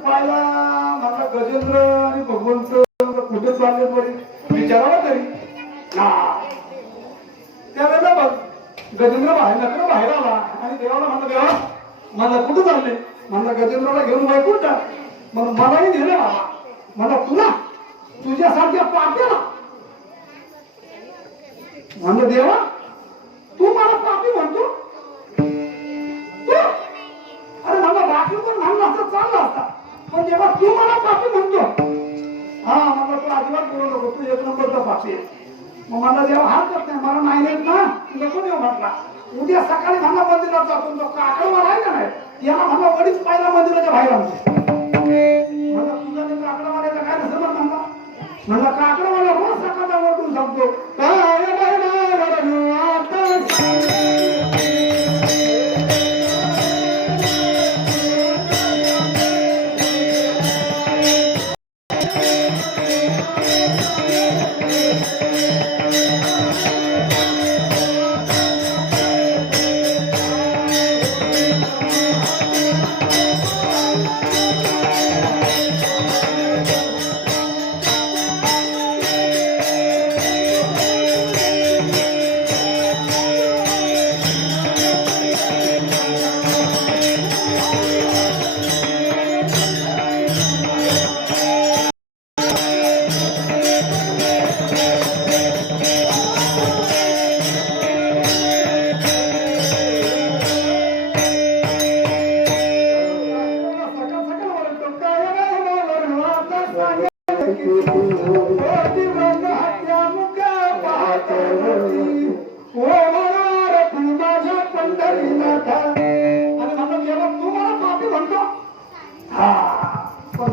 पाहिला मला गजेंद्र आणि भगवंत कुठे चालले बरे विचारावा तरी त्यावेळेला बघ गजेंद्र बाहेर आला आणि देवाला म्हणलं देवा मला कुठं चालले मला गजेंद्रला घेऊन वैकुंठ म्हणून मलाही दिलं बाबा मला तुला तुझ्यासारख्या पाप्याला म्हणलं देवा तू मला पापी म्हणतो तू अरे मला बाकी पण म्हणलं असं चाललं असता पण जेव्हा तू मला पापी म्हणतो हा मला तू अजिबात बोलू नको तू एक नंबरचा पापी आहे मग मला देवा हात करत नाही मला नाही येत ना नको देव म्हटला उद्या सकाळी म्हणला मंदिरात जातो तो काकडवर आहे का नाही याला म्हणला वडीच पाहिला मंदिराच्या बाहेर आमचे म्हणला तुझा ते काकडा मारायचा काय नसेल म्हणला म्हणला काकडा मला रोज सकाळचा ओरडून सांगतो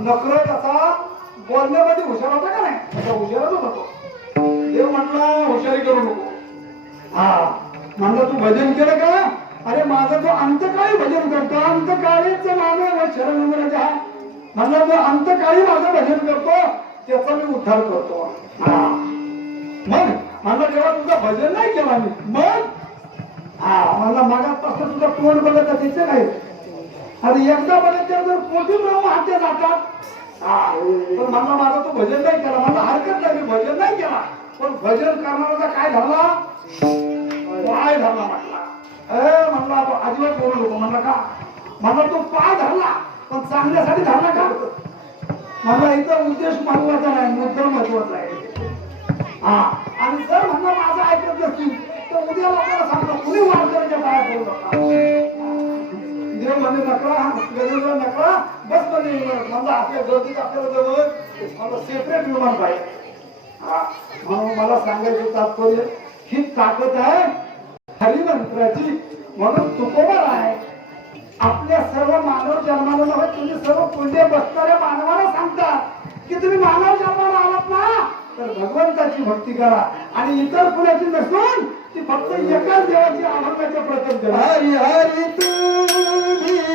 नखरे कसा बोलण्यामध्ये हुशार होता का नाही तसा हुशारच होता तो देव म्हटला हुशारी करू नको म्हणलं तू भजन केलं का अरे माझं तो अंतकाळी भजन करतो अंतकाळीच नामे शरण म्हणलं तो अंतकाळी माझं भजन करतो त्याचा मी उद्धार करतो मग म्हणलं जेव्हा तुझं भजन नाही केला मी मग म्हणलं मागापासून तुझं तोंड बघत तिथे नाही आणि एकदा बघत जर कोटी ब्रह्म हाते जातात पण म्हणला माझा तो भजन नाही केला म्हणला हरकत नाही मी भजन नाही केला पण भजन करणारा काय झाला पाय धरला म्हटला म्हणला अजिबात बोलू नको म्हणला का म्हणला तो पाय धरला पण चांगल्यासाठी धरला का म्हणला इथं उद्देश महत्वाचा नाही मुद्दा महत्वाचा आहे आणि जर म्हणला माझा ऐकत नसतील तर उद्या लोकांना सांगतो कुणी वारकऱ्याच्या पाया पडू नका देव म्हणजे नकळा नकळा बस म्हणजे म्हणला आपल्या गर्दीत आपल्याला जवळ मला सेपरेट विमान पाहिजे म्हणून मला सांगायचं तात्पर्य ही ताकद आहे हरिमंत्राची म्हणून तुकोबर आहे आपल्या सर्व मानव जन्माला नव्हे तुम्ही सर्व पुण्य बसणाऱ्या मानवाला सांगतात की तुम्ही मानव जन्माला आलात ना तर भगवंताची भक्ती करा आणि इतर पुण्याची नसून ती फक्त एकाच देवाची अभंगाच्या प्रकट हरी हरी तुम्ही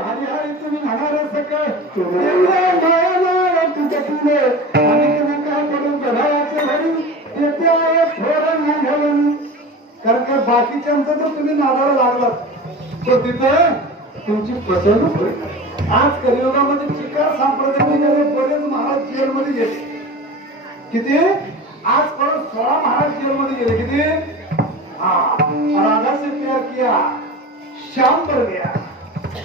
हरी हरी तुम्ही म्हणाल सकाळ तुझ्या तुले आणि तुम्ही काय करून घड्याळाच्या घरी येते आहे थोडं नाही घालून. कारण का बाकीच्यांचं जर तुम्ही नादाला लागलात तर तिथे तुमची फसवणूक होईल. आज कलियुगामध्ये चिकार संप्रदायाने गेले बरेच महाराज जेलमध्ये गेले. किती आज परत 16 महाराज जेलमध्ये गेले. किती राधा से प्यार किया श्याम बन गया,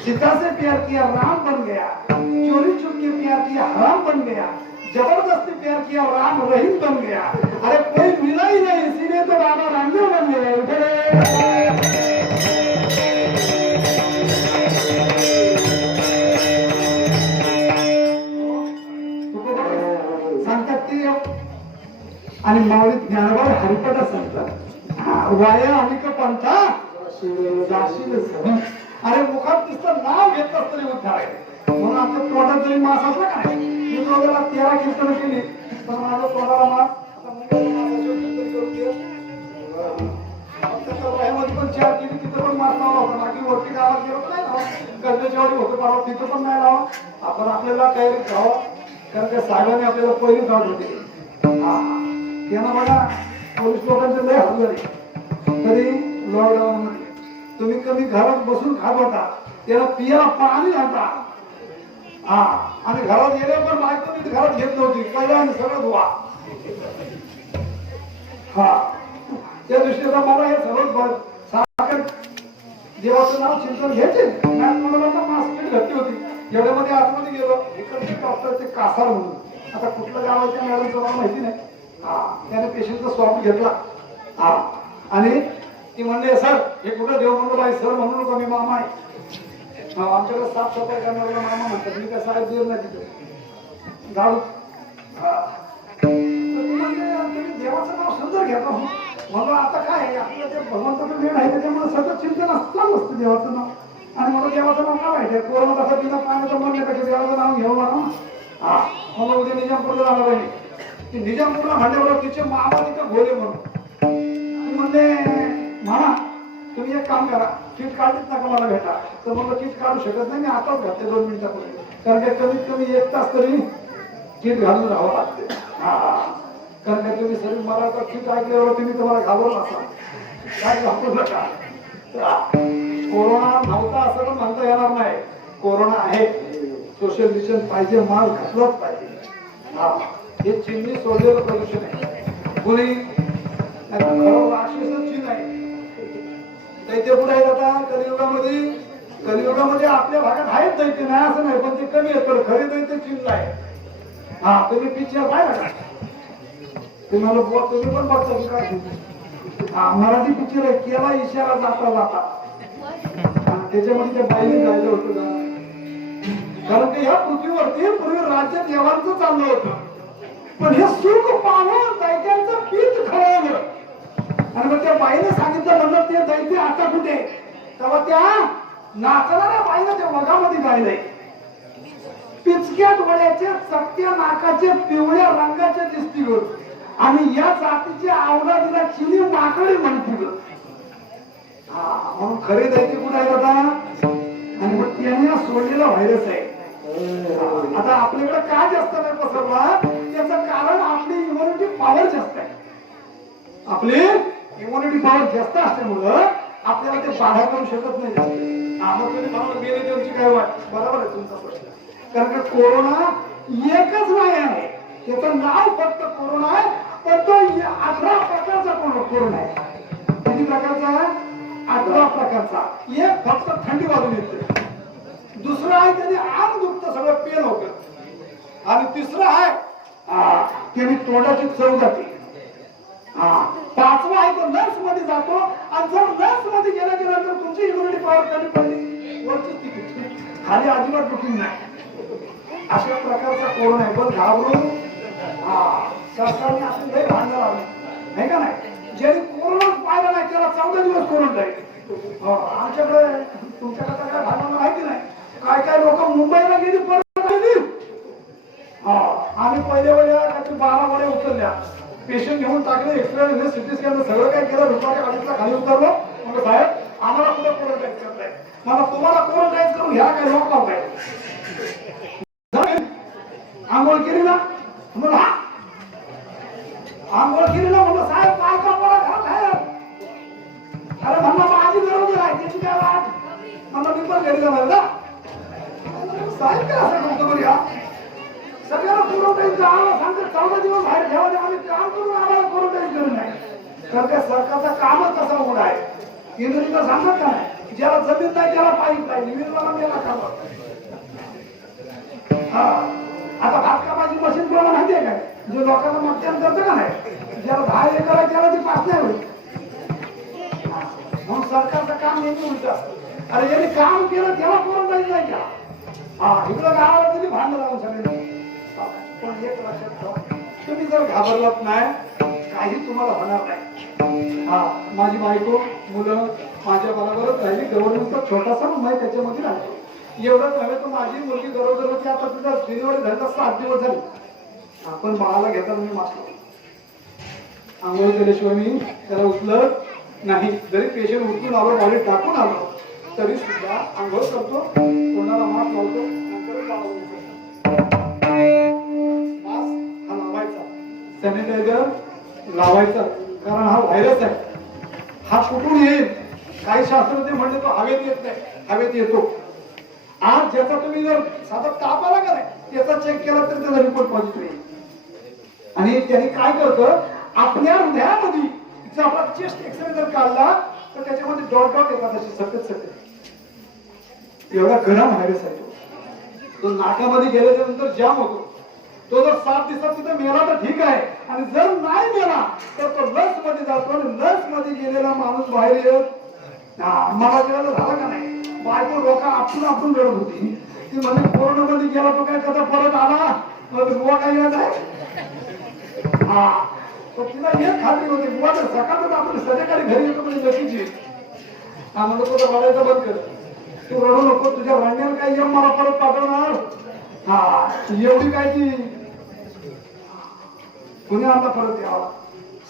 सीता से प्यार किया राम बन गया, चोरी चुप के प्यार किया हराम बन गया, जबरदस्ती प्यार किया राम रहीम बन गया. अरे कोई मिला ही नहीं इसीलिए तो रामा रामदेव बन गए. सांगतात ते आणि माऊली ज्ञानोबा हरिपटा सांगतात वाया अनेक पंथा अरे मुखात नुसतं नाव घेत तरी उद्धार आहे. म्हणून आपल्या तोंडात जरी मास असला का नाही मी दोघांना 13 कीर्तन केली पण माझा तोंडाला मास पण 4 केली तिथं पण मास लावला होता. बाकी वरती गावात गेलो नाही लावा गरजेच्या वेळी होतं पाहा तिथं पण नाही लावा. आपण आपल्याला तयारीत राहावं कारण त्या साहेबांनी आपल्याला पहिली जात होते. त्यांना बघा पोलीस लोकांचे लय हाल झाले. तरी लॉकडाऊन मध्ये तुम्ही कमी घरात बसून खात होता त्याला पियाला पाणी घालता. आणि घरात गेले पण बायको नीट घरात घेत नव्हती पहिला आणि सगळं धुवा. त्या दृष्टीला मला हे सर्व साखर देवाचं नाव चिंतन घ्यायचे. मास्क घट्टी होती एवढ्यामध्ये आतमध्ये गेलो इकडचे डॉक्टर ते कासार म्हणून आता कुठलं गावाच्या मॅडमचं मला माहिती नाही. त्याने पेशंटचा स्वाब घेतला आणि ती म्हणले सर हे कुठं देव म्हणलो बाई सर म्हणू नका मी मामा आहे. आमच्याकडे साफसफाई करणाऱ्याला मामा म्हणतात. मी काय साहेब देव नाही तिथे झाडू तुम्ही देवाचं नाव समजा घेतो म्हणून आता काय आपलं ते भगवंताचं वेळ आहे त्याच्यामुळे सतत चिंतन असतं नसतं देवाचं नाव. आणि मला देवाचं नाव काय माहिती कोरोना कसा बिना पाण्याचं मन येतं देवाचं नाव घेऊ ना. मला उद्या निजामपूरला जाणार आहे. ती निजामपूरला भांड्यावर तिचे मामा तिथं घोले म्हणून म्हणले मामा तुम्ही एक काम करा किट काढलीच नका मला भेटा. तर मला किट काढू शकत नाही मी आताच घालते 2 मिनिटापूर्वी कारण का कमीत कमी 1 तास तरी किट घालून राहावं लागते. कारण का तुम्ही सर मला आता किट ऐकल्यावर तुम्ही तुम्हाला घाबरला असाल काय घाबरू नका. कोरोना नव्हता असं पण म्हणता येणार नाही. कोरोना आहे सोशल डिस्टन्स पाहिजे मास्क घातलाच पाहिजे. हे चीननी सोडलेलं प्रदूषण आहे. कोणी राक्षसच चीन आहे. दैत्य पुढे आहेत आता कलियुगामध्ये. कलियुगामध्ये आपल्या भागात आहेत दैत्य नाही असं नाही पण ते कमी आहेत पण खरे दैत्य चीनला आहे. तुम्ही पिक्चर पाहिला का तुम्हाला तुम्ही पण बघता की काय मराठी पिक्चर आहे केला इशारा जाता जाता त्याच्यामध्ये त्या बाईने जायचं होतं कारण की ह्या पृथ्वीवरती पूर्वी राज्य देवांचं चाललं होतं पण हे सुख पाहून दैत्यांचं पीठ खवळलं. आणि मग त्या बाईने सांगितलं म्हणलं ते दैत्य आता कुठे तेव्हा त्या नाचणाऱ्या बाईने त्या वगामध्ये गायलंय पिचक्या डोळ्याचे चपट्या नाकाचे पिवळ्या रंगाचे दिसतील आणि या जातीचे आवडा चिनी माकडी म्हणतील. म्हणून खरे दैत्य कुठे आहे आता आणि मग त्यांनी सोडलेला व्हायरस आहे. आता आपल्याकडे काय जास्त नाही पसरला त्याचं कारण आपली इम्युनिटी पॉवर जास्त आहे. आपली इम्युनिटी पॉवर जास्त असल्यामुळं आपल्याला ते बाधा करू शकत नाही. मग तुम्ही मला गेले त्यांची काय वाट बरोबर आहे तुमचा प्रश्न. कारण का कोरोना एकच नाही आहे त्याचं नाव फक्त कोरोना आहे पण तो 18 प्रकारचा कोरोना आहे. किती प्रकारचा 18 प्रकारचा. एक फक्त थंडी वाजून येते. दुसरं आहे त्याने आग दुखतं सगळं पेन होतं आणि तिसरं आहे त्याने तोंडाची चव जाते. 5वा आहे तो नर्स मध्ये जातो आणि जर नर्स मध्ये गेल्यानंतर तुमची इम्युनिटी पॉवर कमी पडली वरची तिकीट खाली अजिबात दुखी नाही. अशा प्रकारचा कोरोना आहे. पण घाबरून सरकारने आपली लई भांडण लावली नाही का नाही. ज्याने कोरोना पाहिला नाही त्याला 14 दिवस कोरोना आहे. आमच्याकडे तुमच्याकडे काय भांडण माहिती नाही. काय काय लोक मुंबईला गेली परत गेली. आम्ही पहिल्या वेळेला 12 गोळ्या उचलल्या पेशंट घेऊन टाकले एक्सरे सिटी स्कॅन सगळं काय केलं रुपयाच्या गाडीतला खाली उतरलो. म्हणजे साहेब आम्हाला कुठे कोरोना मला तुम्हाला क्वारंटाईन करून घ्या काय लोक काय आंघोळ केली ना म्हणलं हा आंघोळ केली ना म्हणलं साहेब काय काम मला घरात आहे अरे म्हणलं माझी गरज आहे त्याची काय वाट म्हणलं मी पण घरी जाणार ना साहेब काय असं करतो बरं या सगळ्याला क्वारंटाईन आम्हाला सांगते 14 दिवस बाहेर ठेवा आम्ही काम करून आम्हाला क्वारंटाईन करू नये तर त्या सरकारचा कामच कसा उघड आहे इंग्रजीला सांगत का नाही ज्याला जमीन नाही त्याला पाहिजे नाही निवेदनाला मेला काम हा आता भात कापायची मशीन कोणाला माहितीये काय जे लोकांना मतदान करतं का नाही ज्याला 10 एकर आहे त्याला ती पास नाही होईल म्हणून सरकारचं काम नेहमी उलट असतं अरे यांनी काम केलं त्याला क्वारंटाईन नाही केला हा इकडं गावाला तरी भांडण लावून सगळे पण एक लक्षात ठेवा तुम्ही जर घाबरलात नाही काही तुम्हाला होणार नाही हा माझी बायको मुलं माझ्या बरोबरच राहिली गव्हर्नमेंटचा छोटासा रूम आहे त्याच्यामध्ये राहतो एवढंच नव्हे तर माझी मुलगी गरोदर होती आता तुझा डिलिव्हरी झाली 7 दिवस झाले आपण बाळाला घेताना मी मास्क आंघोळ केल्याशिवाय मी त्याला उचलत नाही जरी पेशंट उचलून आलो बॉडी टाकून आलो तरी सुद्धा आंघोळ करतो कोणाला मास्क लावतो मास्क हा लावायचा सॅनिटायझर लावायचा कारण हा व्हायरस आहे हा कुठून येईल काही शास्त्रज्ञ म्हणले तो हवेत येत नाही हवेत येतो आज ज्याचा तुम्ही जर साधा ताप आला का नाही त्याचा चेक केला तर त्याचा रिपोर्ट पॉझिटिव्ह येईल आणि त्यांनी काय करतं आपल्या हृदयामध्ये जर आपला चेस्ट एक्सरे जर काढला तर त्याच्यामध्ये डॉट डॉट येतात असे सतत सतत एवढा गरम व्हायरस आहे तो नाकामध्ये गेल्याच्या नंतर जाम होतो तो जर 7 दिवसात तिथे मेला तर ठीक आहे आणि जर नाही मेला तर तो लस मध्ये जातो आणि लस मध्ये गेलेला माणूस बाहेर येत मला जेव्हा झाला का नाही बायको लोक आपण रडत होती ती म्हणजे कोरोना मध्ये गेला तो काय कसा परत आला बुवा काय येत आहे हा तर तिला एक खात्री होती बुवा तर सकाळच आपण संध्याकाळी घरी येतो म्हणजे लसीची हा म्हणतो तो रडायचं बंद कर तू रडू नको तुझ्या भांड्याला काय येऊन मला परत पाठवणार हा एवढी काय ती कुणी आता परत यावा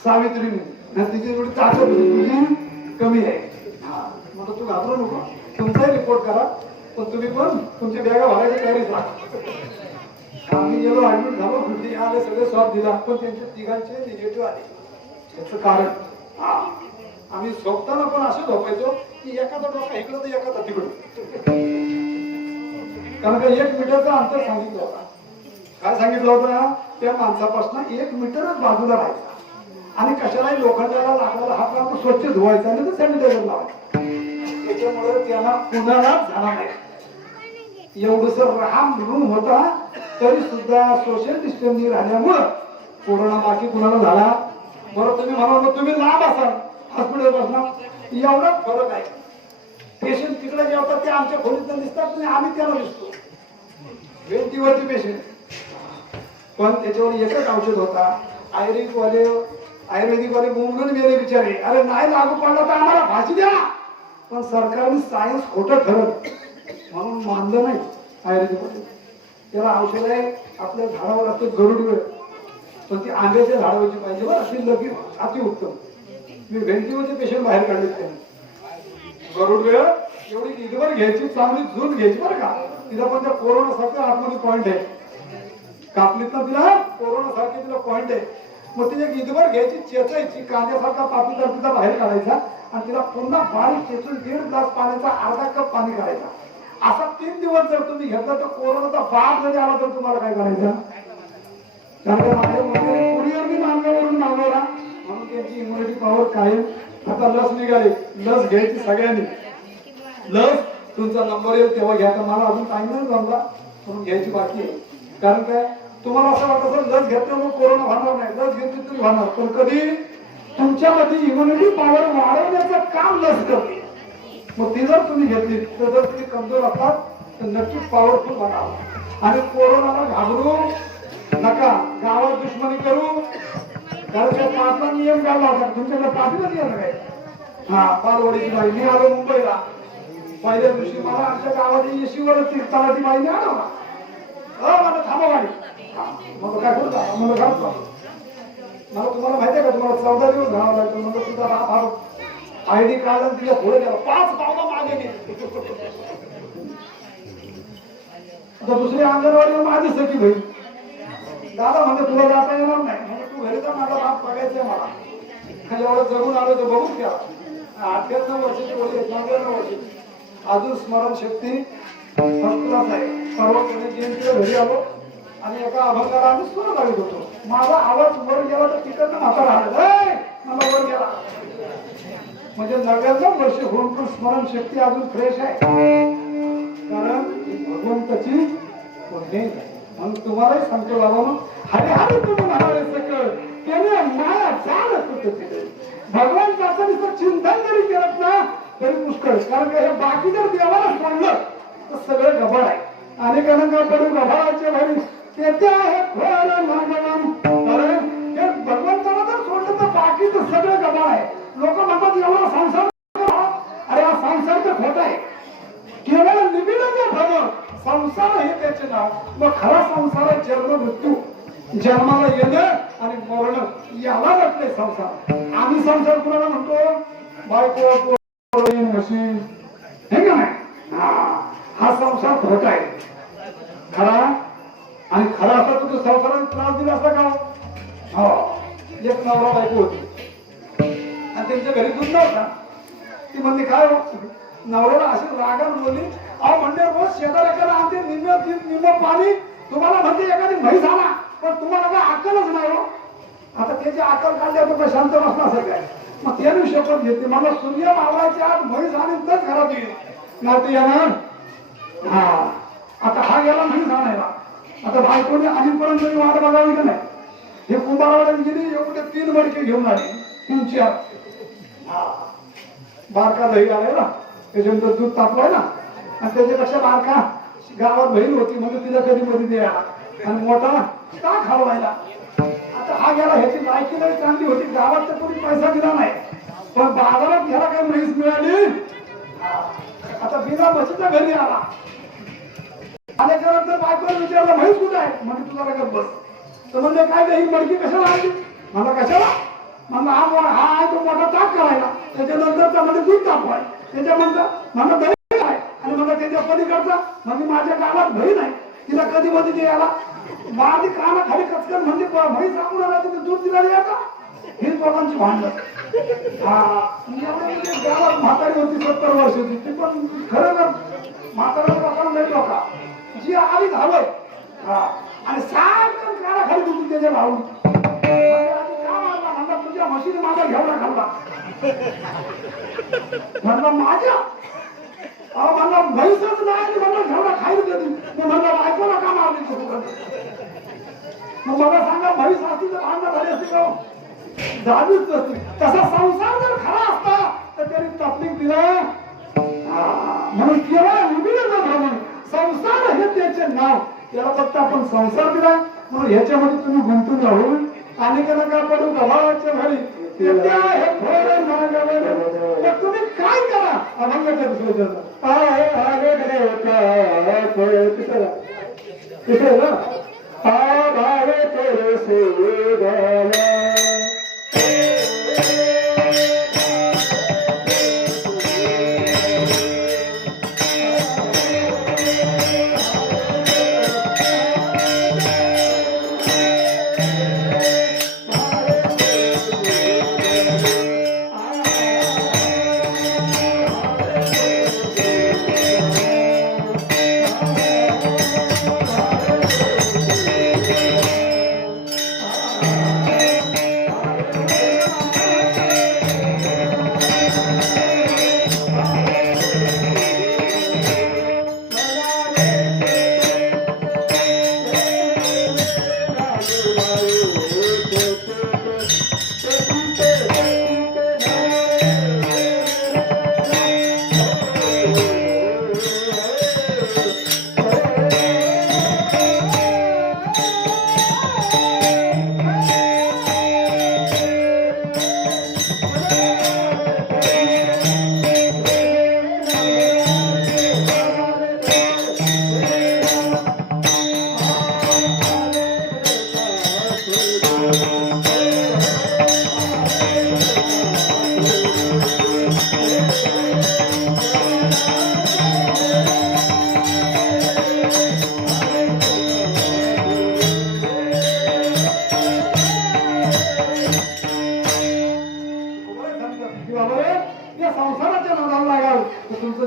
सावित्रीने तिची एवढी ताकद होती तुझी कमी आहे हा मग तू घाबरू नको तुमचाही रिपोर्ट करा पण तुम्ही पण तुमची बॅगा भरायची तयारीच राहा आम्ही गेलो ऍडमिट झालो कुठे आले सगळे स्वाब दिला पण त्यांच्या तिघांचे निगेटिव्ह आले त्याचं कारण आम्ही झोपताना पण असं झोपायचो की एखादा डोका इकडं तर एखादा तिकडं कारण का 1 मीटरचा अंतर सांगितलं होता काय सांगितलं होतं त्या माणसापासून 1 मीटरच बाजूला राहायचा आणि कशालाही लोखंडाला लाकडाला हात लावून स्वच्छ धुवायचा आणि ते सॅनिटायझर लावायचं त्याच्यामुळे त्यांना कुणालाच झाला नाही एवढस राम म्हणून होता तरी सुद्धा सोशल डिस्टन्सिंग राहिल्यामुळं कोरोना बाकी कुणाला झाला बरं तुम्ही म्हणा तुम्ही लांब असाल हॉस्पिटल पासून एवढाच फरक आहे पेशंट तिकडे जे होतात ते आमच्या खोलीत दिसतात आणि आम्ही त्याला दिसतो वेंटीवरती पेशंट पण त्याच्यावर एकच औषध होता आयुर्वेदिक वाले बोंबलून गेले बिचारे अरे नाही लागू पडला तर आम्हाला फाशी द्या पण सरकारने सायन्स खोटं ठरत म्हणून मानलं नाही आयुर्वेदिक वाले त्याला औषध आहे आपल्या झाडावर असते गरुड वेळ पण ती आंब्याच्या झाडावरची पाहिजे बरं अशी लगेच अतिउत्तम मी व्हेंटिवरचे पेशंट बाहेर काढले त्यांनी गरुड वेळ एवढी ईदवर घ्यायची चांगली झूल घ्यायची बरं का तिला पण त्या कोरोना सारखं आतमध्ये पॉइंट आहे कापलीत ना तिला कोरोना सारखे तिला पॉइंट आहे मग ती एक ईदवर घ्यायची चेचायची कांद्यासारखा पापीचा तिचा बाहेर काढायचा आणि तिला पुन्हा बारीक चेचून 1.5 ग्लास पाण्याचा अर्धा कप पाणी करायचा असा 3 दिवस जर तुम्ही घेतला तर कोरोनाचा बाप जरी आला तर तुम्हाला काय करायचं कारण माझ्या कुरिअर मी मानवावरून मागवला म्हणून त्यांची इम्युनिटी पॉवर कायम आता लस निघाली लस घ्यायची सगळ्यांनी लस तुमचा नंबर येईल तेव्हा घ्या मला अजून टाइम नाही जमला म्हणून घ्यायची बाकी आहे कारण काय तुम्हाला असं वाटतं सर लस घेतल्यामुळे कोरोना होणार नाही लस घेतली तरी होणार पण कधी तुमच्यामध्ये इम्युनिटी पॉवर वाढवण्याचं काम लस करते मग ती जर तुम्ही घेतली तर जर तुम्ही कमजोर असतात तर नक्कीच पॉवरफुल बनावा आणि कोरोनाला घाबरू नका गावात दुश्मनी करू कारण त्या पाचला नियम काढला होता तुमच्याकडे पाठीला नियम काय हा पालवडीची बाई मी आलो मुंबईला पहिल्या दिवशी मला आमच्या गावात येशीवरच तलाठी बाईने आणला मला थांबा गाडी मग काय करता मला घालतो मला तुम्हाला माहिती आहे का तुम्हाला 14 दिवस घालावं लागतं म्हणजे तुझा आयडी कार्ड तिला पुढे द्यावा 5 पावलं मागे गेली आता दुसरी अंगणवाडी माझी सखी बहीण. दादा म्हणते तुला जाता येणार नाही, म्हणजे तू घरी जा, माझा बाप बघायचंय मला. एवढं जगून आलो तर बघून घ्या. 98 वर्षाची होती, 99 वर्षाची, अजून स्मरणशक्ती फर्स्ट क्लास आहे. परवा जयंतीला घरी आलो आणि एका अभंगाला आम्ही स्वर लावित होतो. माझा आवाज वर गेला तर तिकडनं म्हातारा आला, मला वर गेला. म्हणजे 99 वर्ष होऊन पण स्मरणशक्ती अजून फ्रेश आहे, कारण भगवंताची पुण्य. म्हणून तुम्हालाही सांगतो बाबा, हरे हरे तुम्ही म्हणाले सकळ त्याने माया जाण तिथे भगवंताचं नुसतं चिंतन जरी केलं ना तरी पुष्कळ. कारण हे बाकी जर देवाला सोडलं तर सगळं गबाळ आहे. अनेकांना पडून गबाळाच्या भारी तेथे आहे खोल मानवम. कारण हे भगवंताला जर सोडलं तर बाकीचं सगळं गबाळ आहे. लोक म्हणतात एवढा संसार, अरे हा संसार तर खोटा आहे, केवळ निमित्त भ्रम. संसार हे त्याचे नाव. मग खरा संसार आहे जन्म मृत्यू, जन्माला येणं आणि मरण, याला वाटते संसार. आम्ही संसार कुणाला म्हणतो? बायको मशीन, हे का नाही? हा संसार खोटा आहे. खरा आणि खरा असता तुझं संसाराने त्रास दिला असता का? हो, एक नवरा बायको होती आणि त्यांच्या घरी दूध नव्हता. ती म्हणते काय नवऱ्याला अशी रागात बोलली, अहो म्हणते रोज शेजाऱ्याकडे आणते निम्म पाणी, तुम्हाला म्हणते एखादी म्हैस आणा, पण तुम्हाला काय अक्कलच नाही हो. आता त्याची अक्कल काढल्यावर काय शांत बसला असेल काय? मग त्याने शपथ घेतली, मला सूर्य मावळायच्या आज म्हैस आणि तर घरात येईल नाही येणार. हा आता हा गेला म्हैस आणायला. आता बायकोने आधीपर्यंत तरी वाट बघावी का नाही? हे कुंभारवाड्यात गेली, एवढे 3 मडके घेऊन आली, 3-4. बारका दही आलाय ना, त्याच्यानंतर दूध तापलाय ना, आणि त्याच्यापेक्षा बारका गावात बहीण होती म्हणून तिला कधी मध्ये द्यायला आणि मोठा का खालवायला. आता हा गेला, ह्याची लायकी नाही चांगली होती, गावात तर कोणी पैसा दिला नाही, पण बाजारात घ्यायला काही म्हैस मिळाली. आता बिना म्हशीच्या घरी आला. आल्याच्यानंतर बायकोला विचारलं म्हैस कुठे आहे? म्हणजे तुला लगत बस. तर म्हणजे काय ही मडकी कशाला आणली? मला कशाला? मग हा आहे तो मोठा ताक करायला, त्याच्यानंतर त्यामध्ये दूध तापवाय, त्याच्यानंतर मला दही आहे आणि मला त्याच्या पलीकडचा म्हणजे माझ्या गावात बहीण आहे, तिला कधी मध्ये द्यायला माझी काना खाली कचकन म्हणजे म्हैस आपण आला तिथे दूध दिला यायचा. ही दोघांची भांडण. गावात म्हातारी होती 70 वर्षाची, ती पण खरं म्हातारा लोकांना नाही लोका जी आली झालं आणि सारखं काना खाली होती त्याच्या लावून. म्हणला तुझ्या म्हशीने माझा घेवडा खाल्ला. म्हणला माझ्या म्हणला म्हैसच नाही, म्हणला घेवडा खाईल कधी. म्हणला बायकोला का मारली? मग मला सांगा, म्हैस असती तर भांडण झाली असती का? झालीच नसती. तसा संसार जर खरा असता तर त्यांनी तकलीफ दिला. म्हणून केवळ विभिन्न भ्रमण, संसार हे त्याचे नाव. त्याला फक्त आपण संसार दिला म्हणून ह्याच्यामध्ये तुम्ही गुंतून राहून अनेकांना का पडू गव्हाच्या घरी तुम्ही काय करा? अभंगाच्या दुसऱ्याच्या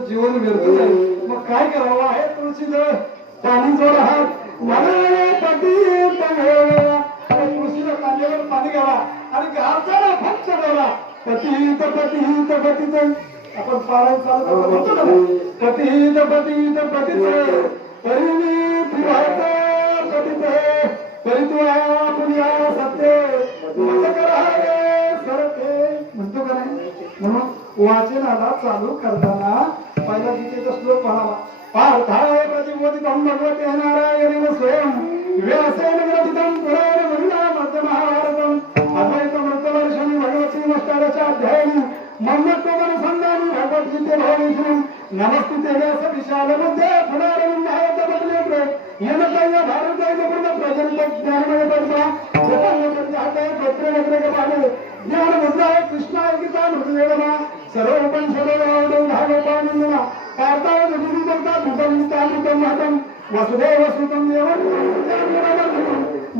जीवन व्यर्थ जाईल. मग काय करावं आहे तुळशीजवळ पाणी जोड आहात मला पती तुळशीला कांद्यावर पाणी घाला आणि घालताना फक्त चढवला पतीत पतीत पतीत. आपण पारायण चालू म्हणतो ना पतीत पतीत पतीत परिणी फिरायचा पतीत परित्वा पुण्या सत्य मत करावे सरते म्हणतो का नाही. म्हणून वाचनाला चालू करताना पहिला गीतेचा श्लोक म्हणावा पार्थाय प्रतिबोधितं भगवते नारायणेन स्वयं व्यासेन ग्रथितं पुराण महिला महाभारतम अद्वैतमृतवर्षणी भगवत्सीमष्टादश अध्यायी मन्मत्वमनुसंधानी भगवद्गीते भावेश्वरं नमस्ते व्यास विशालमध्ये पुनरविन्दायत बदलेप्रे येन तया भारतैकपूर्ण प्रजंत ज्ञानमय पद्मा जटाय पंचाहताय पत्रे नगरे पाले ज्ञान मुद्राय कृष्णाय गीता मृतवेदमा सर्व उपनिषदो भागवतानंदना कार्ताय विधि करता भूतम तामृतम महतम वसुदेव सुतम देवं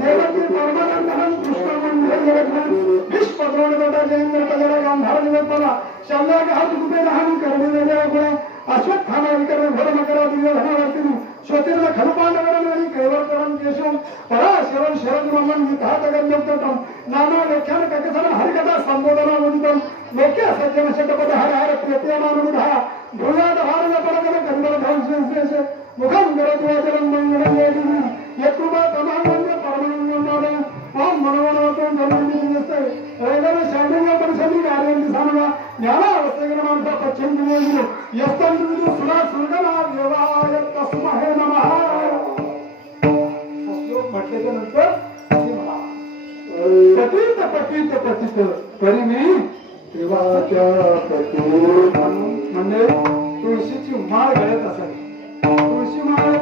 देवकी परमानंदनं कृष्णं जगद्गुरुं विश्वद्रोणवता जयेंद्र पजरा गांधार निवपला शल्यक हात कुपे दहन करणे देवगुण अश्वत्थामा विकरण घोरमकरा दिव्य धनावर्तिनी श्रोतीर्न खलुपांडवरं कैवर्तनं केशवं पराशरं शरद ममन विघातगम्यक्तटं नाना व्याख्यान ककसन हरिकथा संबोधनामुदितं लोके सज्जन शतपथ हर हर प्रियमानुधा भूयाद भारत परगण कंदर ध्वंस मुखं गरद्वाचलं मंगलं वेदिनी यत्कृपा तमानंद परमानंदं ओम मनोवनवतं धर्मनियस्ते रैदन शांडिन्य परिषदी कार्यांति सामगा ज्ञानावस्थेन मानसा पश्चिम दिनेषु यस्तंतु सुरा सुरगना देवाय तस्महे नमः. श्लोक म्हटल्याच्या नंतर पतित पतित पतित तरी मी देवाच्या पती म्हणजे तुळशीची माळ घालत असावी. तुळशी माळ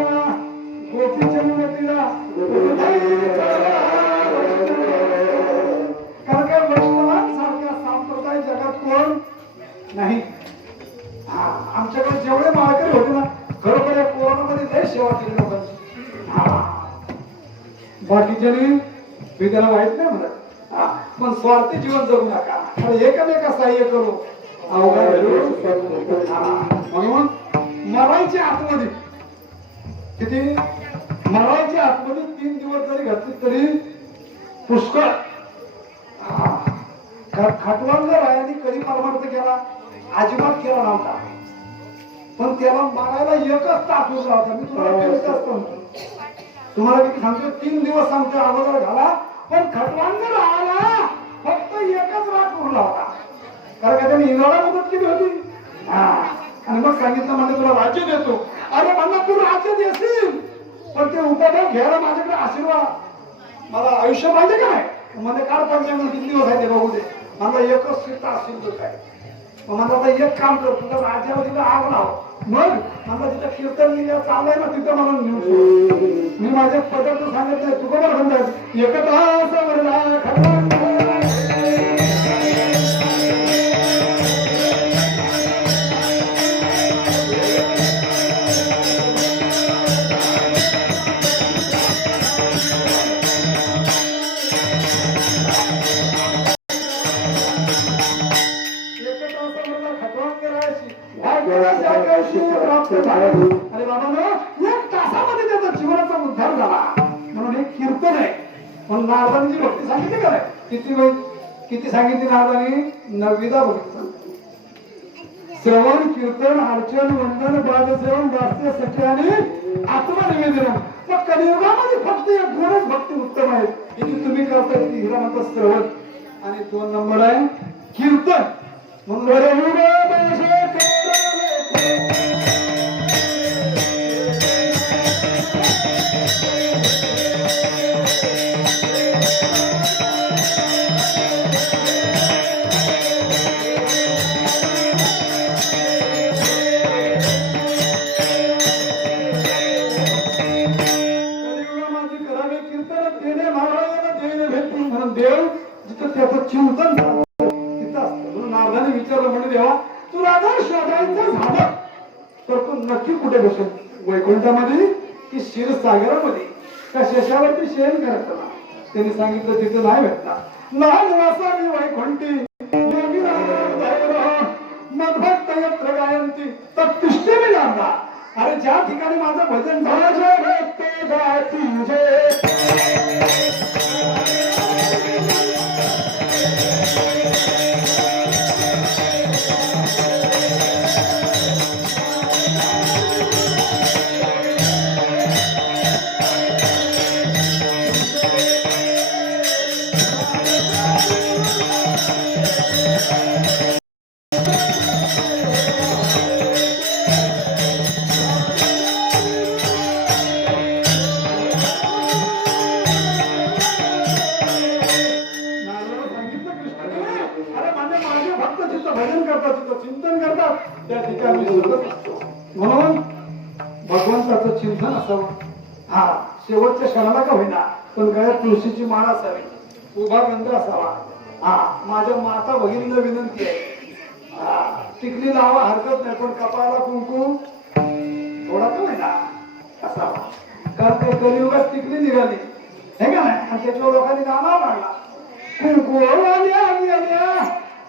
गोपीच्या निमित्तीला कारण काय वैष्णवांसारख्या संप्रदाय जगात कोण नाही. आमच्याकडे जेवढे माळकरी होते ना खरोखर या कोरोनामध्ये लय सेवा केली लोकांची. बाकीच्यानी मी त्याला वाईट नाही म्हणत पण स्वार्थी जीवन जगू नका आणि एकामेका सहाय्य करू म्हणून मरायच्या आतमध्ये किती मरायच्या आतमध्ये 3 दिवस जरी घातले तरी पुष्कळ. खटवांना रायाने कधी परमार्थ केला अजिबात केला नव्हता पण त्याला मारायला एकच तास उरला होता. मी तुम्हाला किती सांगतो 3 दिवस सांगतो अगोदर घाला पण खटवांना राहायला फक्त एकच रात उरला होता कारण का त्यांनी इंद्राला मदत केली होती. आणि मग सांगितलं म्हणजे तुला राज्य देतो. अरे म्हणला तू राज्य देशील पण ते उपभोग घ्यायला माझ्याकडे आशीर्वाद मला आयुष्य पाहिजे का नाही मध्ये काळ पंचांग किती दिवस आहे ते बघू दे. मला एकच सीट असेल तर काय मग मला आता एक काम कर तुझं राज्यावर तिथं आग लाव मग मला तिथं कीर्तन चाललंय ना तिथं मला नेऊ. मी माझ्या पदार्थ सांगितलंय तुका मला समजायचं एकदा वरला अरे बाबा एक तासामध्ये त्याचा जीवनाचा उद्धार झाला म्हणून हे कीर्तन आहे. पण नारदांची भक्ती सांगितली का किती सांगितली नारदांनी 9वीदा भक्ती. श्रवण कीर्तन अर्चन वंदन पादसेवन दास्य सख्य आणि आत्मनिवेदन. मग कलियुगामध्ये फक्त एक गुणच भक्ती उत्तम आहे की तुम्ही करताय ती हिला म्हणतात श्रवण आणि 2 नंबर आहे कीर्तन. म्हणून देव जिथं त्याचं चिंतन तिथं असतं. म्हणून नारदाने विचारलं म्हणजे देवा तुला जर शोधायचं झालं तर तू नक्की कुठे बसेल वैकुंठामध्ये की क्षीरसागरामध्ये का शेषावरती शयन करत. त्यांनी सांगितलं तिथं नाही भेटणार. लहान वासावी वैकुंठी मदभक्त यत्र गायंती तत्र तिष्ठे मी लागला. अरे ज्या ठिकाणी माझं भजन झालं ते भजन करतात, तिथं चिंतन करतात, त्या ठिकाणी सुखच असतो. म्हणून भगवंताचं चिंतन असावं. हा शेवटच्या क्षणाला का होईना पण गळ्यात तुळशीची माळ असावी, उभा गंध असावा. हा माझ्या माता भगिनीला विनंती आहे, टिकली लावा हरकत नाही, पण कपाळाला कुंकू थोडा का होईना असावा. कारण ते कलियुगात टिकली निघाली हे का नाही, आणि त्याच्या लोकांनी गाणं लागला कुंकू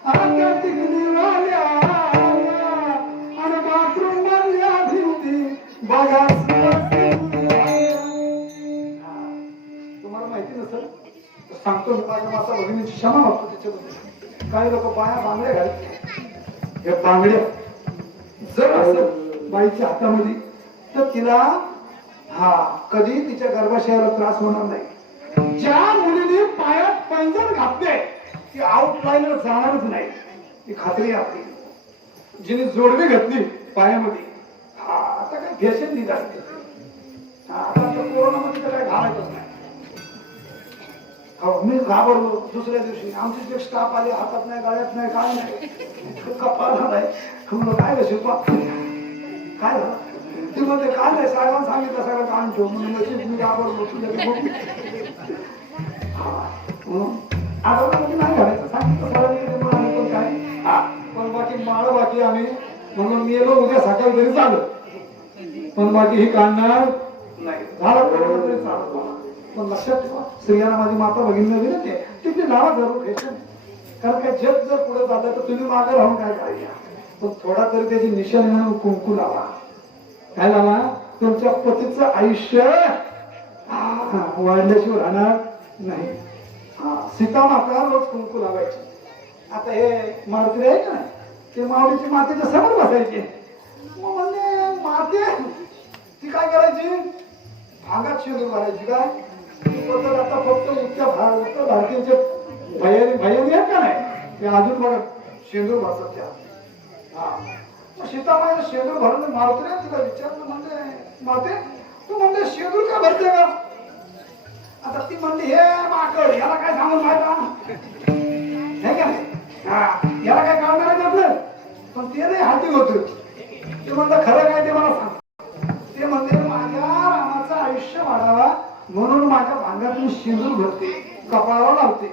आता टिकली वाल्या आणि बाथरूम मधल्या भिंती बघा. तुम्हाला माहिती नसेल सांगतो मी, माझ्या माता भगिनीची क्षमा मागतो त्याच्याबद्दल. काही लोक बाया बांगड्या घालतात, या बांगड्या जर असं बाईच्या हातामध्ये तर तिला कधी तिच्या गर्भाशयाला त्रास होणार नाही. ज्या मुलीने पायात पैंजण घातले ती आउटलाईनर जाणारच नाही, ती खात्री आपली. जिने जोडवी घातली पायामध्ये आता काय फॅशन निघाली. आता कोरोनामध्ये तर काय घालायचंच नाही. हो मी घाबरलो दुसऱ्या दिवशी. आमचे जे स्टाफ आले, हातात नाही गळ्यात नाही काय नाही, कपाळा नाही. काय ग शिल्पा काय झालं? ती म्हणते काय नाही, साहेबांना सांगितलं सगळं काम ठेव म्हणून. मी घाबरलो तुझ्या आता नाही घालायचं सांगितलं सगळं पण काय. पण बाकी माळ बाकी आम्ही म्हणून मी येलो उद्या सकाळी तरी चालू, पण बाकी ही काढणार नाही. झालं तरी चालत मला. पण लक्षात ठेवा स्त्रियांना माझी माता भगिनीला विनंती आहे, तिथे नावा जरूर घ्यायचं. कारण काय जग जर पुढे जातं तर तुम्ही मागे राहून काय करायचं, पण थोडा तरी त्याची निशाणी म्हणून कुंकू लावा. काय लावा? तुमच्या पतीचं आयुष्य वाढल्याशिवाय राहणार नाही. सीता माता रोज कुंकू लावायची. आता हे मारुती आहे का ते माऊलीची मातेच्या समोर बसायचे. मग म्हणजे माते ती काय करायची, भागात शेंदूर भरायची. काय पद्धत आता फक्त उत्तर भारतीयांचे भैयानी आहेत का नाही, ते अजून बघा शेंदूर भरतात त्या. सीतामाईला शेंदूर भरून मारुतीने तिला विचारलं, म्हणजे माते तू म्हणजे शेंदूर का भरते का? आता ती म्हणली हे माकड याला काय सांगून माहिती नाही का नाही, याला काय कळणार आहे आपलं. पण ते नाही हाती होत. ते म्हणलं खरं काय ते मला सांग. ते म्हणते माझ्या रामाचं आयुष्य वाढावा म्हणून माझ्या भांड्यातून शेंदूर भरते, कपाळाला लावते.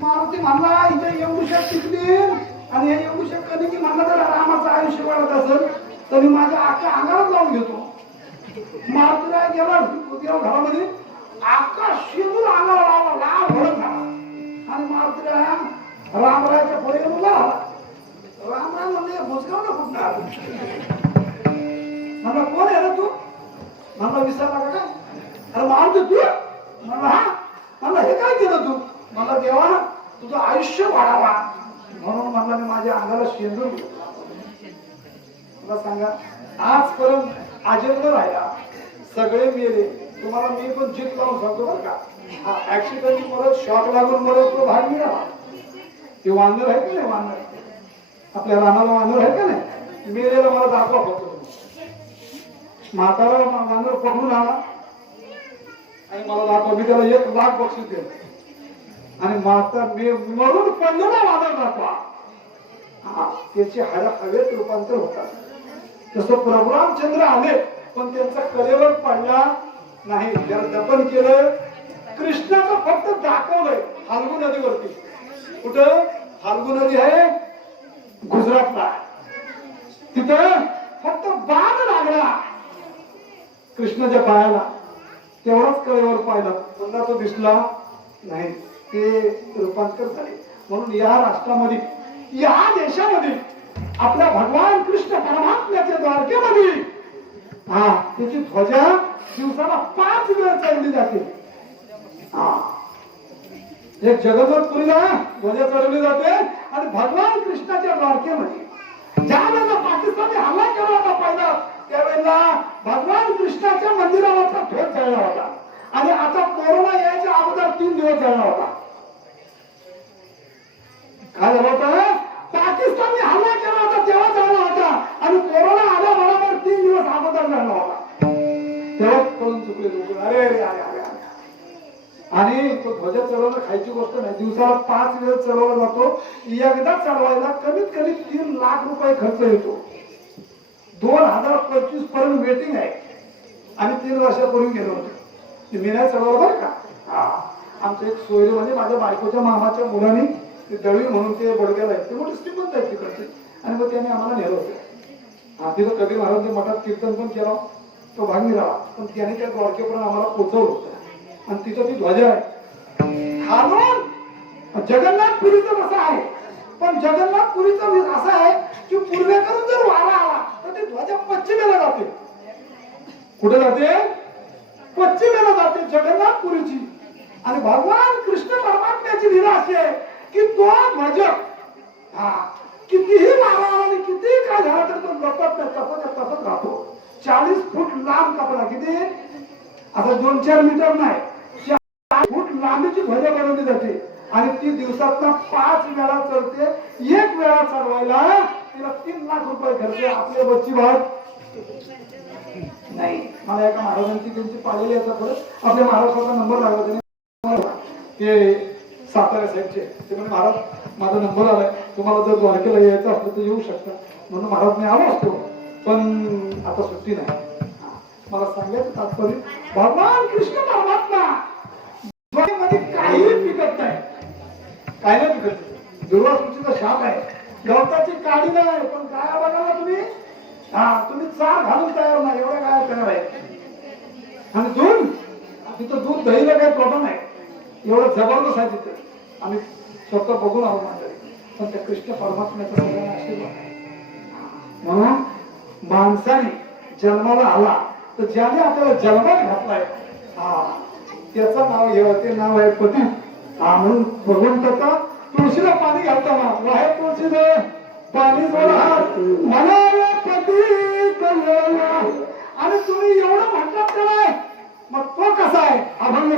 मारुती म्हणला इथे एवढूशा टिकली आणि हे एवढूशा कधी की म्हणलं तर रामाचं आयुष्य वाढत असेल तर मी माझ्या आख्या अंगावर लावून घेतो. मारुतीला गेला देव घरामध्ये आकाश शेंदूर अंगाला लावला, लाल भडक झाला. आणि मारुतीला रामरायाच्या पुढे मुला आला. रामराय म्हणले भुजगाव ना कुठणार म्हणला कोण आहे रे तू? म्हणला विसरला का काय? अरे मारुती तू म्हणला हा. म्हणला हे काय केलं तू? मला देवा तुझं आयुष्य वाढावा म्हणून म्हणला मी माझ्या अंगाला शेंदूर मला सांगा. आजपर्यंत अजन्म राहिला, सगळे मेले. तुम्हाला मी पण जीत लावून सांगतो बरं का, ऍक्सिडेंट परत शॉक लागून मरत तो भाग मिळाला. ते वानर आहे का नाही, वानर आपल्या रानाला वानर आहे का नाही, मेलेला मला दाखवा फक्त. म्हातारा वानर पकडून आला आणि मला दाखवा, मी त्याला 1 लाख बक्षीस दिलं. आणि माता मी मरून पडलेला वादळ दाखवा, त्याचे हाड हवेत रूपांतर होतात. तसं प्रभू रामचंद्र आले पण त्यांचा कलेवर पडला नाही, त्याला दफन केलं. कृष्णाचं फक्त दाखवलंय फाल्गू नदीवरती. कुठं? फाल्गू नदी आहे गुजरातला, तिथं फक्त बाण लागला कृष्णाच्या पायाला, तेवढाच कलेवर पाहिला, पुन्हा तो दिसला नाही. ते रूपांतर झाले. म्हणून या राष्ट्रामध्ये या देशामध्ये आपल्या भगवान कृष्ण परमात्म्याच्या द्वारकेमध्ये त्याची ध्वजा दिवसाला 5 वेळ चढवली जाते. एक जगन्नाथपुरीला ध्वजा चढवली जाते आणि भगवान कृष्णाच्या द्वारकेमध्ये ज्या वेळेला पाकिस्तानने हल्ला केला होता पहिला, त्यावेळेला भगवान कृष्णाच्या मंदिरावरचा ध्वज जळला होता आणि आता कोरोना यायच्या अगोदर 3 दिवस जळला होता. काय झालं होतं? पाकिस्तानने हल्ला केला होता तेव्हा जळला होता आणि कोरोना आल्याबरोबर 3 दिवस अगोदर जळला होता. तेव्हा कळून चुकले लोक. अरे अरे अरे अरे अरे. आणि तो ध्वज चढवणं खायची गोष्ट नाही. दिवसाला 5 वेळ चढवला जातो. एकदा चढवायला कमीत कमी 3 लाख रुपये खर्च येतो. 2025 पर्यंत वेटिंग आहे आणि 3 वर्षापूर्वी गेलो होतो. मी नाही चढवलं बरं का. आमचं एक सोयरीमध्ये माझ्या बायकोच्या मामाच्या मुलांनी ते दळवी म्हणून ते बडग्याला आहे, ते मोठे श्रीमंत आहेत तिकडचे, आणि मग त्याने आम्हाला नेलं होतं. तिथं कबीर महाराज मठात कीर्तन पण केला, तो भाग मिळाला, पण त्याने त्या द्वारकेपर्यंत आम्हाला पोहोचवलं होतं. आणि तिथं ती ध्वजा आहे खालून. जगन्नाथपुरीचं कसं आहे, पण जगन्नाथपुरीचं असं आहे की पूर्वेकडून जर वारा आला तर ती ध्वजा पश्चिमेला जाते. कुठे जाते? पश्चिमेला जाते जगन्नाथपुरीची. आणि भगवान कृष्ण परमात्म्याची लीला अशी आहे की तो ध्वज कितीही वारा आला आणि कितीही काय झाला तर तो लपत नाही, तसंच राहतो. 40 फूट लांब कपडा, किती आता 2-4 मीटर नाही, 40 फूट लांबीची ध्वजा बनवली जाते आणि ती दिवसातनं 5 वेळा चढते. 1 वेळा चढवायला तिला 3 लाख रुपये खर्च. आपल्या बच्ची भात नाही. मला एका महाराजांची त्यांची पाळलेली याचा परत आपल्या महाराष्ट्राचा नंबर लागला, त्याने ते सातारा साहेबचे, ते म्हणजे महाराज माझा नंबर आलाय, तुम्हाला जर द्वारकेला यायचं असलं तर येऊ शकता. म्हणून महाराज मी आलो असतो, पण आता सुट्टी नाही. मला सांगायचं तात्पर्य, भगवान कृष्ण परमात्मा मध्ये काहीही पिकत नाही, काय नाही पिकत. दुर्वासुचीचा शाप आहे, गवताची काडी नाही, पण काय बघा ना तुम्ही, तुम्ही चार घालून तयार नाही, एवढ्या काय तयार आहे. आणि दूध, तिथं दूध दहीला काही प्रॉब्लेम आहे, एवढं जबरदस्त आहे तिथं. आम्ही स्वतः बघून आलो मंडळी, पण त्या कृष्ण परमात्म्याचा सगळ्यांना आशीर्वाद आहे. म्हणून माणसाने जन्माला आला तर ज्याने आपल्याला जन्मात घातलाय त्याचं नाव घ्यावं, ते नाव आहे पती. म्हणून भगवंताचा तुळशीला पाणी घालताना वाहे तुळशीने पाणी जोडा म्हणावे पती कल्याणा. आणि तुम्ही एवढं म्हणतात का नाही, मग तो कसा आहे अभंग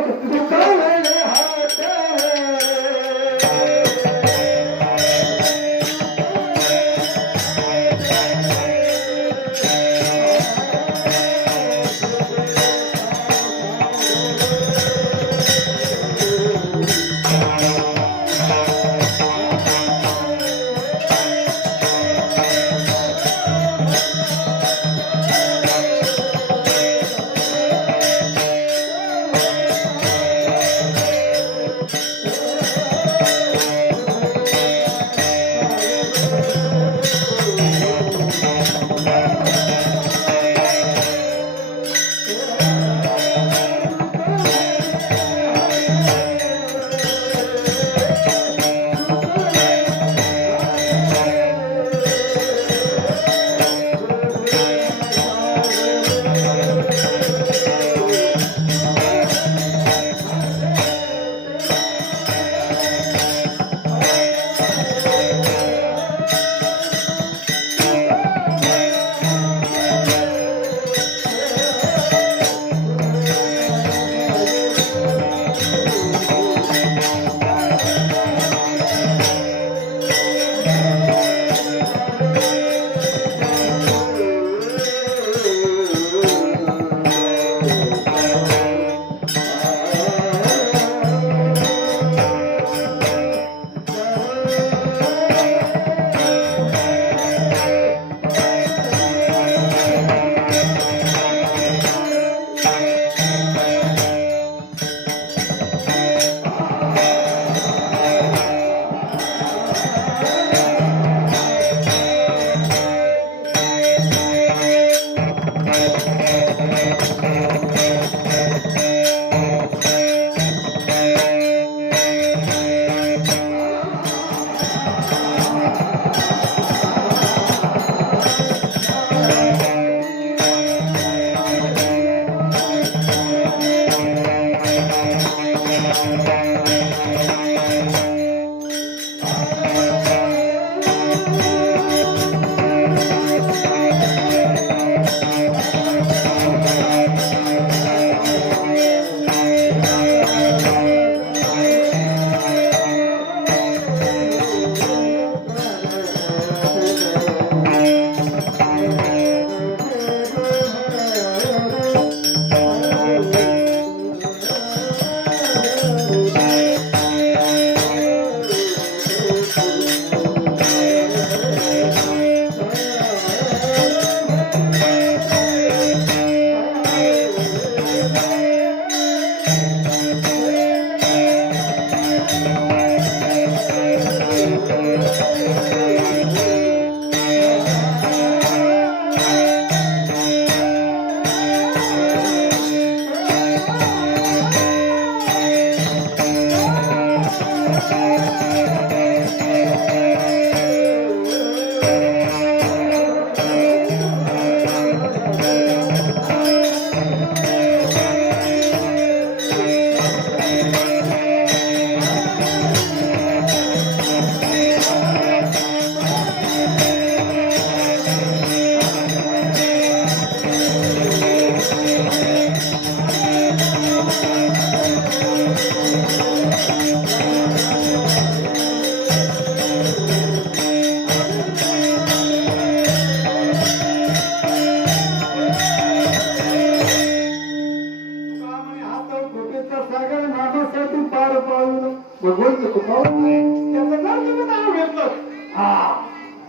भगवंत कृपावंत त्याचं जर तुम्ही नाव घेतलं हा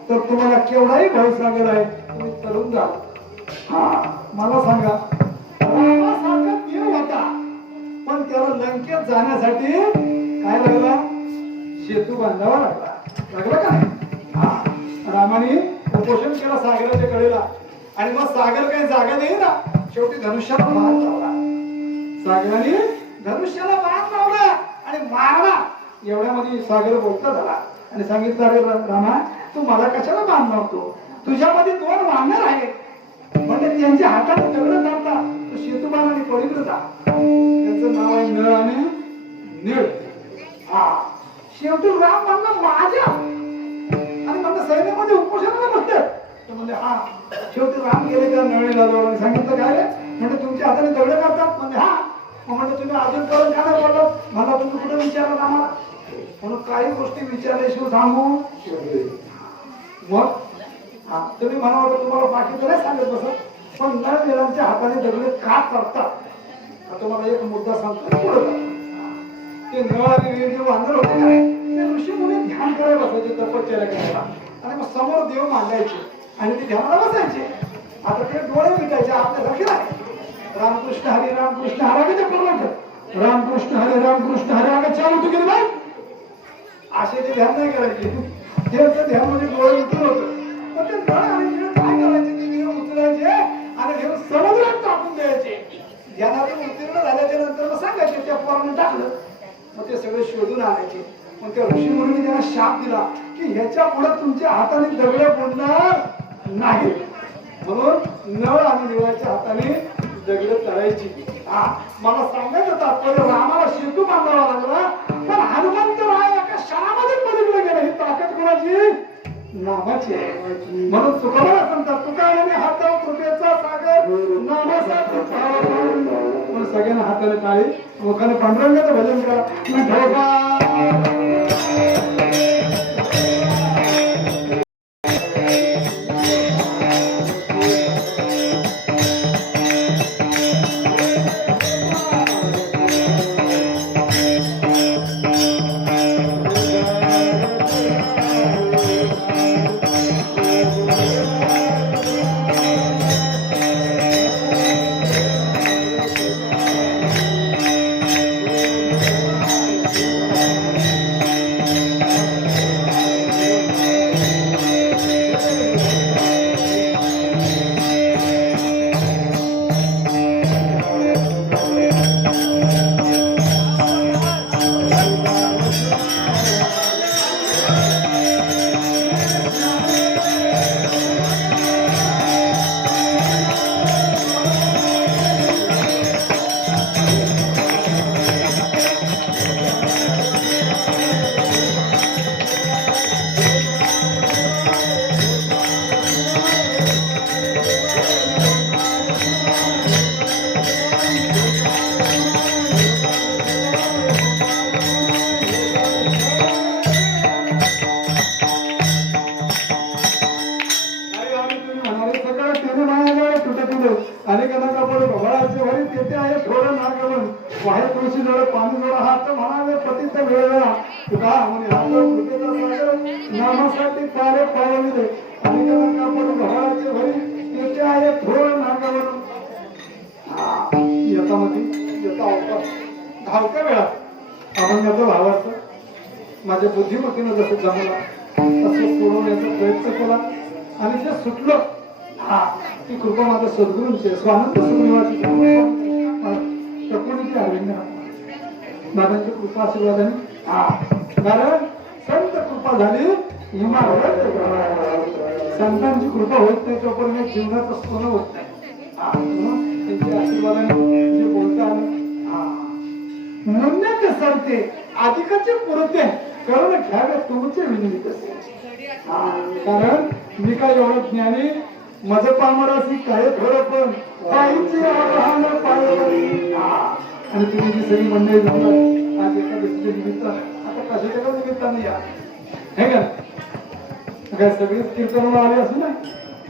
तर तुम्हाला केवढाही भवसागर आहे तुम्ही तरुण जा. हा मला सांगा रामासारखा देव होता पण त्याला लंकेत जाण्यासाठी काय लागला सेतू बांधावा लागला का हा रामाने उपोषण केलं सागराच्या कडेला आणि मग सागर काही जागा नाही ना शेवटी धनुष्याला बाण लावला. सागराने धनुष्याला बाण लावला आणि मारला. एवढ्यामध्ये सागर बोलता झाला आणि सांगितलं अरे रामा तू मला कशाला बाण लावतो तुझ्यामध्ये 2 वानर आहेत म्हणजे त्यांच्या हातात दगड धरता तू सेतुबाणाने पलीकडे जा. त्याचं नाव आहे नळ आणि नीळ. हा शेवटी राम म्हणला माझ्या आणि म्हणलं सैन्यामध्ये उपोषणाला बसतात म्हणजे हा शेवटी राम गेले त्या नळीला जवळ सांगितलं काय रे म्हणजे तुमच्या हाताने दगड करतात म्हणजे हा म्हणजे तुम्ही अजून परत का नाही बोलत मला तुम्ही कुठे विचारलं आम्हाला म्हणून काही गोष्टी विचारल्याशिवाय सांगू मग हा तुम्ही म्हणा होतं तुम्हाला बाकी नाही सांगत बसत पण नळवीरांच्या हाताने दगड का करतात तुम्हाला एक मुद्दा सांगतो ते नळ आणि वीर जे वांदर होते काय ते ऋषी मुनी ध्यान करायला बसायचे तपश्चर्या करायला आणि मग समोर देव मांडायचे आणि ते ध्यानाला बसायचे. आता ते डोळे मिटायचे आपल्यासारखे नाही रामकृष्ण हरी रामकृष्ण हरागे पूर्ण रामकृष्ण हरे आगे चालू तू गेली बाई असे ते ध्यान नाही करायचे. त्यांचं ध्यान म्हणजे डोळे मिटून होतं पण ते नळ आणि वीर काय करायचे ते देव उचलायचे आणि देव समुद्रात टाकून द्यायचे. ध्यानातून उत्तीर्ण झाल्याच्या नंतर मग सांगायचे त्या पोराने टाकलं मग ते सगळे शोधून आणायचे. मग त्या ऋषी मुनीने त्यांना शाप दिला की ह्याच्या पुढे तुमच्या हाताने दगड फोडणार नाही म्हणून नळ आणि देवाच्या हाताने दगड तळायची. हा मला सांगायचं तात्पर्य रामाला सेतू बांधावा लागला पण हनुमंतराय एका क्षणामध्ये पलीकडे गेला. ही ताकद कोणाची नामाची आहे. म्हणून तुकाराम म्हणतात तुकाराम हाता कृपेचा सागर नामासाठी म्हणून सगळ्यांना हाताने टाळी मुखाने पांडुरंगाचं भजन करा. नामासाठी कार्य पाळविले आणि घराचे भरी त्याचे आहे थोर नागावरून धावत्या वेळात अभंगाचं भावाचं माझ्या बुद्धिमत्तेनं जसं जमला तसं सोडवण्याचा प्रयत्न केला आणि जे सुटलं हा ती कृपा माझ्या सद्गुरूंची स्वानंद सुग्रीवाची टकुनीची अरविंद दादांची कृपा आशीर्वादाने हा कारण संत कृपा झाली इमारत संतांची कृपा होत नाही तोपर्यंत जीवनाचं सोनं होत नाही त्यांच्या आशीर्वादाने जे बोलता म्हणणे ते सरते अधिकाचे पुरते करून घ्यावे तुमचे विनंती कारण मी काय एवढं ज्ञानी माझं पामरासी काय थोडं पण पाहिजे आणि तुम्ही जी सगळी मंडळी जमतात आज एका गोष्टीच्या निमित्त आता कशाच्या निमित्ताने या हे का काय सगळेच कीर्तनाला आले असू ना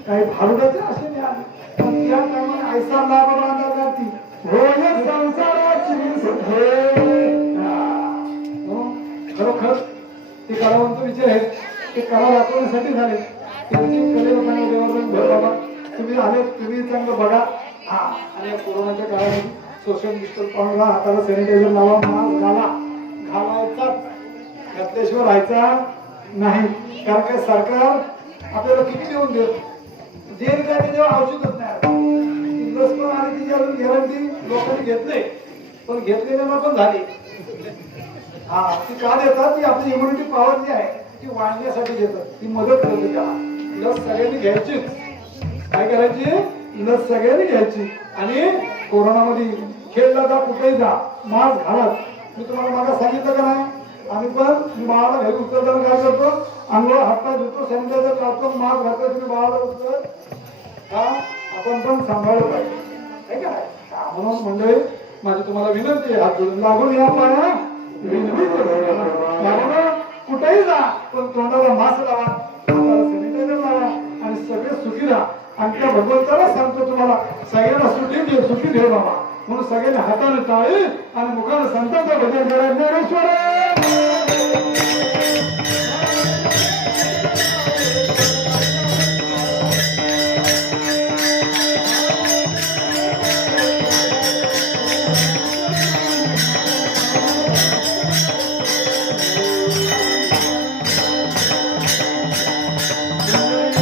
काही भारुडाचे असे नाही आले पण त्या टायमाने ऐसा लाभ बांधा जाती होय संसाराची खरं कलाव खत ते कलावंत विचार आहेत ते कला दाखवण्यासाठी झाले त्यांची कलेला चांगलं देवाला भर बाबा तुम्ही आले तुम्ही चांगलं बघा हा आणि या कोरोनाच्या काळामध्ये सोशल डिस्टन्स पाळून राहा हाताला सॅनिटायझर लावा मास्क घाला घालायचा घातल्याशिवाय राहायचा नाही कारण काय सरकार आपल्याला किती देऊन देत जे काय त्याच्यावर औषधच नाही लस पण आणि तिची अजून गॅरंटी लोकांनी घेतले पण घेतलेल्या पण झाली हा ती का देतात ती आपली इम्युनिटी पॉवर जी आहे ती वाढण्यासाठी देतात ती मदत करते त्याला लस सगळ्यांनी घ्यायचीच काय करायची लस सगळ्यांनी घ्यायची आणि कोरोनामध्ये खेळला जा कुठेही जा मास्क घालत मी तुम्हाला मागा सांगितलं का नाही आम्ही पण मी बाळाला घरी उचलताना काय करतो अंघोळ हातपाय धुतो सॅनिटायझर लावतो मास्क घालतो तुम्ही बाळाला उचल हा आपण पण सांभाळलं पाहिजे आहे का म्हणून मंडळी माझी तुम्हाला विनंती आहे हात जोडून लागून या पाया कुठेही जा पण तोंडाला मास्क लावा हाताला सॅनिटायझर लावा आणि सगळे सुखी राहा आणि त्या भगवंताला सांगतो तुम्हाला सगळ्यांना सुखी ठेव बाबा म्हणून सगळ्यांनी हाताने टाळे आणि मुखाने संतांचं भजन करा ज्ञानेश्वर